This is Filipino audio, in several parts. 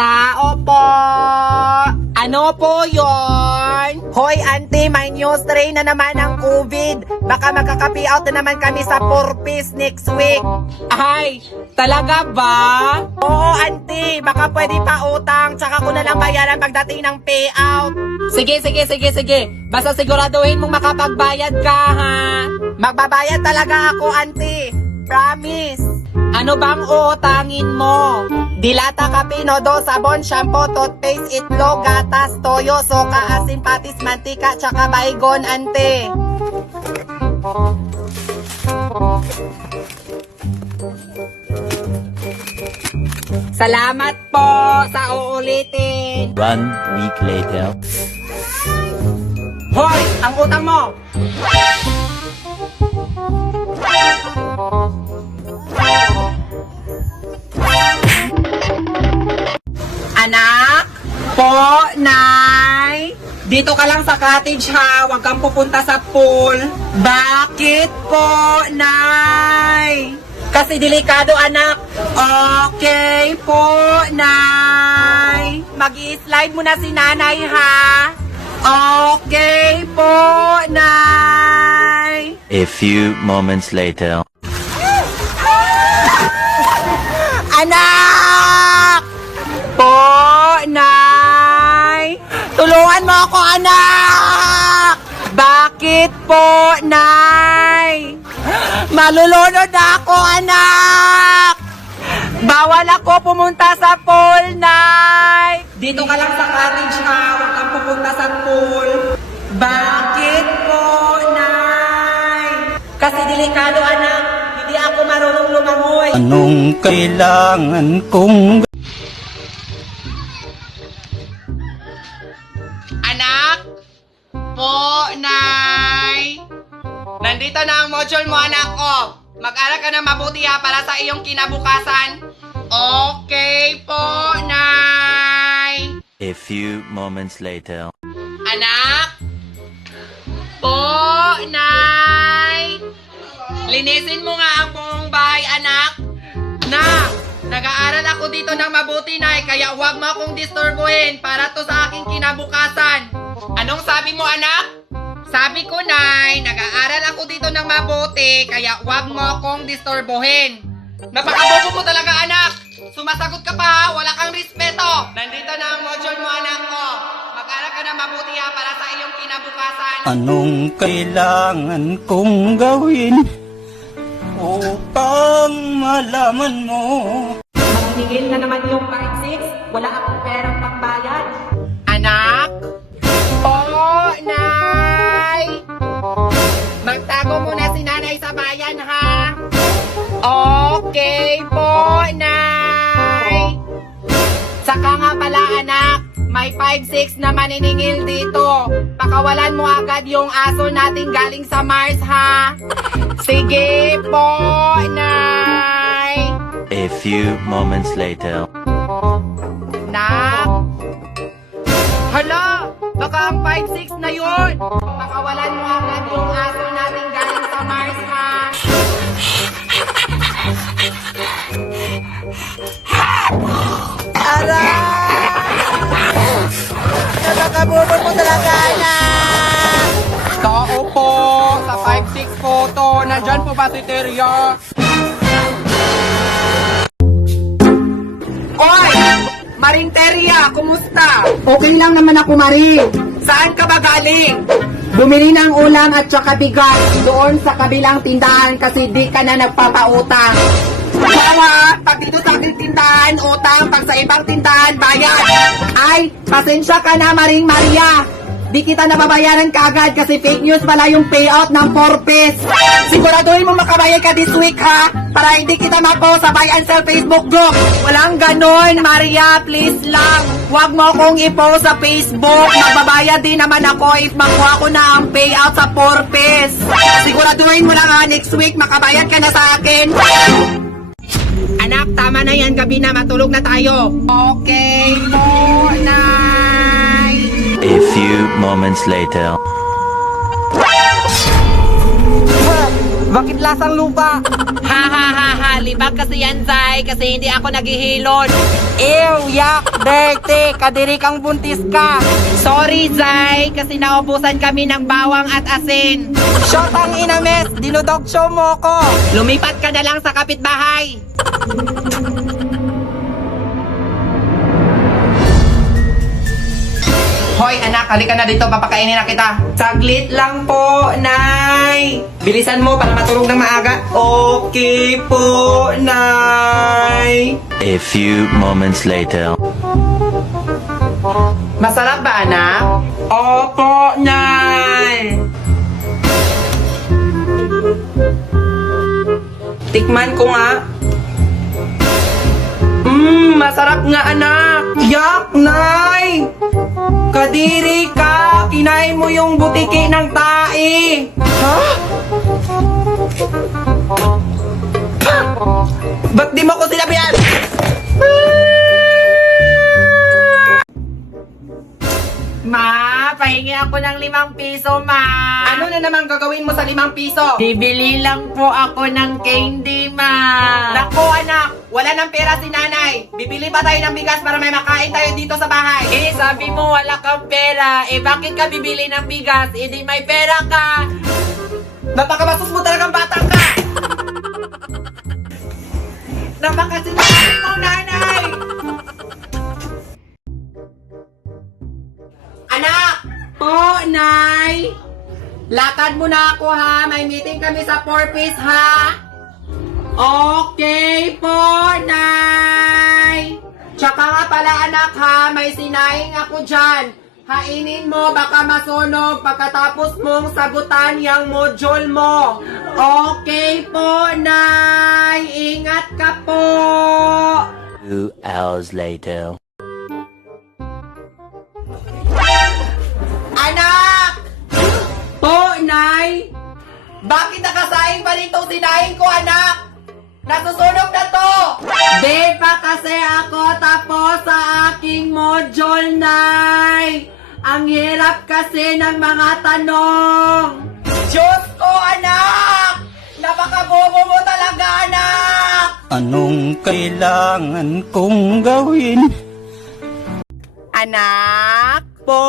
Tao po! Ano po yon? Hoy, auntie, may new strain na naman ng COVID. Baka makaka-payout na naman kami sa 4-piece next week. Ay, talaga ba? Oo, auntie. Baka pwede pa utang. Tsaka ko na lang bayaran pagdating ng payout. Sige. Basta siguraduhin mong makapagbayad ka, ha? Magbabayad talaga ako, auntie. Promise. Ano bang uutangin mo? Dilata, kape, nodo, sabon, shampoo, toothpaste, itlog, gatas, toyo, soka, asin, patis, mantika, tsaka baygon, ante. Salamat po sa uulitin. 1 week later. Hoy! Ang utang mo! Anak? Po, Nay? Dito ka lang sa cottage ha, huwag kang pupunta sa pool. Bakit po, Nay? Kasi delikado, anak. Okay po, Nay. Mag-i-slide mo na si Nanay ha. Okay po, Nay. A few moments later. Anak! Po, Nay! Tulungan mo ako, anak! Bakit po, Nay? Malulunod ako, anak! Bawal ako pumunta sa pool, Nay! Dito ka lang sa cottage, ha? Huwag kang pupunta sa pool. Bakit po, Nay? Kasi delikado, anak. Hindi ako marunong lumangoy. Anong kailangan kong Anak? Po, Nay? Nandito na ang module mo, anak ko. Mag-aral ka na mabuti ha para sa iyong kinabukasan. Okay po, Nay. A few moments later. Anak? Po, Nay? Linisin mo nga ang buong bahay, anak. Nag-aaral ako dito ng mabuti, Nay, kaya huwag mo akong disturbuhin para to sa aking kinabukasan. Anong sabi mo, anak? Sabi ko, Nay, nag-aaral ako dito ng mabuti, kaya huwag mo akong disturbuhin. Napakabobo mo talaga, anak. Sumasagot ka pa, ha? Wala kang respeto. Nandito na ang module mo, anak ko. Mag-aaral ka na mabuti, ha, para sa iyong kinabukasan. Anong kailangan kong gawin upang malaman mo? Magtigil na naman yung 5-6. Wala akong perang pambayad. Anak? Po, Nay? Magtago muna si Nanay sa bayan, ha? Okay po, Nay. Saka nga pala, anak, may 5-6 na maniningil dito. Pakawalan mo agad yung aso natin galing sa Mars, ha? Sige po, Nay. A few moments later. Nak? Hala! Baka ang 5-6 na yun! Pakawalan mo agad yung aso natin galing sa Mars, ha? Aray! Nakakabobo mo talaga, anak! Tao po! Sa 5-6 photo, nandyan po ba si Teria? Oy! Maring Teria, kumusta? Okay lang naman ako, Maring. Saan ka ba galing? Bumili ng ulam at saka bigas doon sa kabilang tindahan kasi di ka na nagpapautang. Para, pag dito sa aking tindahan, utang, pag sa ibang tindahan, bayad. Ay, pasensya ka na, Maring Maria. Di kita nababayaran kaagad kasi fake news pala yung payout ng 4-piece. Siguraduhin mo makabayad ka this week, ha? Para hindi kita mako sa buy and sell Facebook group. Walang ganon, Maria. Please lang. Huwag mo akong i-post sa Facebook. Magbabayad din naman ako if makuha ko na ang payout sa 4-piece. Siguraduhin mo lang, ha? Next week, makabayad ka na sa akin. Anak, tama na yan. Gabi na. Matulog na tayo. Okay po, Nay. A few moments later. Bakit lasang lupa? Ha ha ha ha, libag kasi yan, Zay, kasi hindi ako naghihilod. Ew, yak, dirty, kadiri kang buntis ka. Sorry, Zay, kasi naubusan kami ng bawang at asin. Shotang inames, dinudog show mo ko. Lumipat ka na lang sa kapitbahay. Hoy anak, halika na dito, papakainin na kita. Saglit lang po, Nay. Bilisan mo para matulog ng maaga. Okay po, Nay. A few moments later. Masarap ba, anak? Opo, Nay. Tikman ko nga. Masarap nga, anak. Yak, Nay. Kadiri ka. Kinain mo yung butiki ng tae. Ha? Ba't di mo ko sinabihan? Ma, pahingi ako ng 5 piso, ma. Ano na naman gagawin mo sa 5 piso? Bibili lang po ako ng candy, ma. Naku anak, wala ng pera si nanay. Bibili pa tayo ng bigas para may makain tayo dito sa bahay. Eh, sabi mo wala kang pera. Eh, bakit ka bibili ng bigas? Eh, di may pera ka. Napakabastos mo talagang bata ka. Napakasinabi mo, nanay. Anak! Po, Nay! Lakad mo na ako ha. May meeting kami sa 4-piece ha. Okay po, Nay! Tsaka nga pala anak ha, may sinaing ako dyan. Hainin mo, baka masunog pagkatapos mong sagutan yung module mo. Okay po, Nay! Ingat ka po! 2 hours later. Anak! Po, Nay! Bakit nakasaing pa nitong sinaing ko, anak? Nasusunog na to! Di pa kasi ako tapos sa aking module, Nay! Ang hirap kasi ng mga tanong! Diyos ko, anak! Napakabobo mo talaga, anak! Anong kailangan kong gawin? Anak po,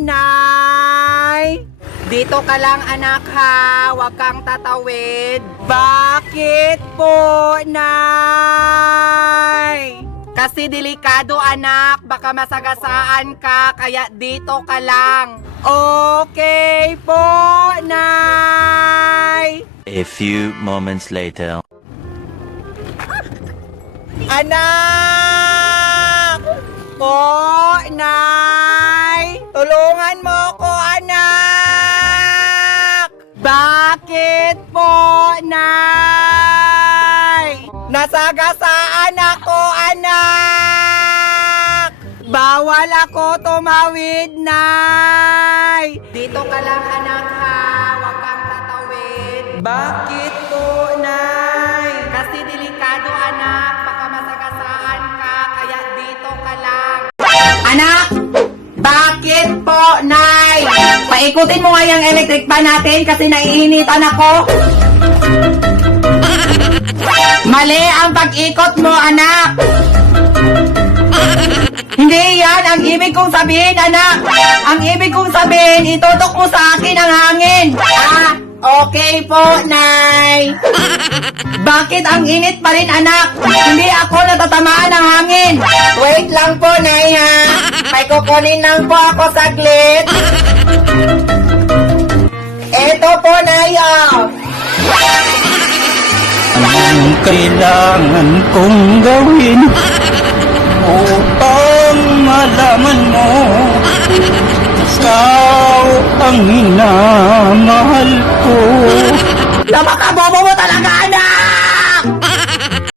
Nay. Dito ka lang, anak ha. Huwag kang tatawid. Bakit po, Nay? Kasi delikado, anak. Baka masagasaan ka, kaya dito ka lang. Okay po, Nay. A few moments later. Anak! Po, Nay! Tulungan mo ko, anak! Bakit po, Nay? Nasagasaan ako, anak! Bawal ako tumawid, Nay! Dito ka lang, anak, ha? Huwag kang tatawid. Bakit po, Nay? Kasi delikado, anak. Baka masagasaan ka, kaya dito ka lang. Anak! Bakit po, Nay? Paikutin mo nga yung electric pan natin kasi naiinitan ako. Mali ang pag-ikot mo, anak. Hindi yan ang ibig kong sabihin, anak. Ang ibig kong sabihin, itutok mo sa akin ang hangin. Ah, okay po, Nay. Bakit ang init pa rin, anak? Hindi ako natatamaan ng hangin. Wait lang po, Nay, ha. May kukunin lang po ako saglit. Eto po, Nay, oh. Anong kailangan kong gawin upang malaman mo ikaw ang minamahal ko? Napakabobo mo talaga, anak.